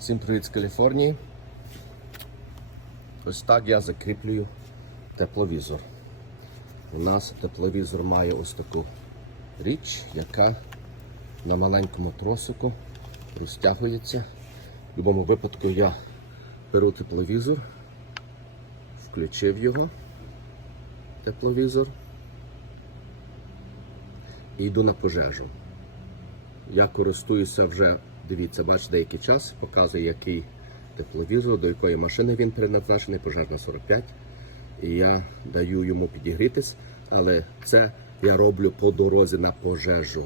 Всім привіт з Каліфорнії. Ось так я закріплюю тепловізор. У нас тепловізор має ось таку річ, яка на маленькому тросику розтягується. В будь-якому випадку я беру тепловізор, включив його, тепловізор і йду на пожежу. Я користуюся вже, дивіться, бачите, деякий час, показує, який тепловізор, до якої машини він предназначений, пожежна 45. І я даю йому підігрітись, але це я роблю по дорозі на пожежу.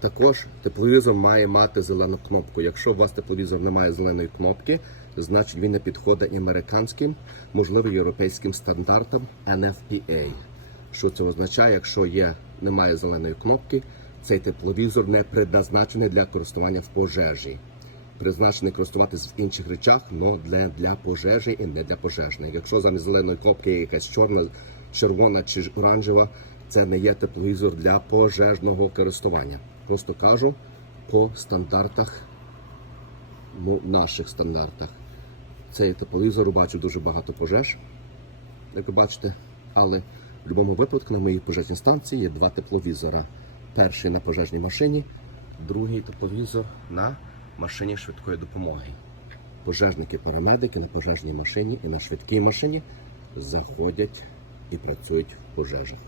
Також тепловізор має мати зелену кнопку. Якщо у вас тепловізор не має зеленої кнопки, значить він не підходить американським, можливо, європейським стандартам NFPA. Що це означає, якщо є, немає зеленої кнопки, цей тепловізор не предназначений для користування в пожежі. Призначений користуватись в інших речах, але для, для пожежі і не для пожежних. Якщо замість зеленої кнопки є якась чорна, червона чи оранжева, це не є тепловізор для пожежного користування. Просто кажу по стандартах, ну, наших стандартах. Цей тепловізор бачу дуже багато пожеж, як ви бачите. Але в будь-якому випадку на моїй пожежній станції є два тепловізора. Перший на пожежній машині, другий тепловізор на машині швидкої допомоги. Пожежники, парамедики на пожежній машині і на швидкій машині заходять і працюють в пожежах.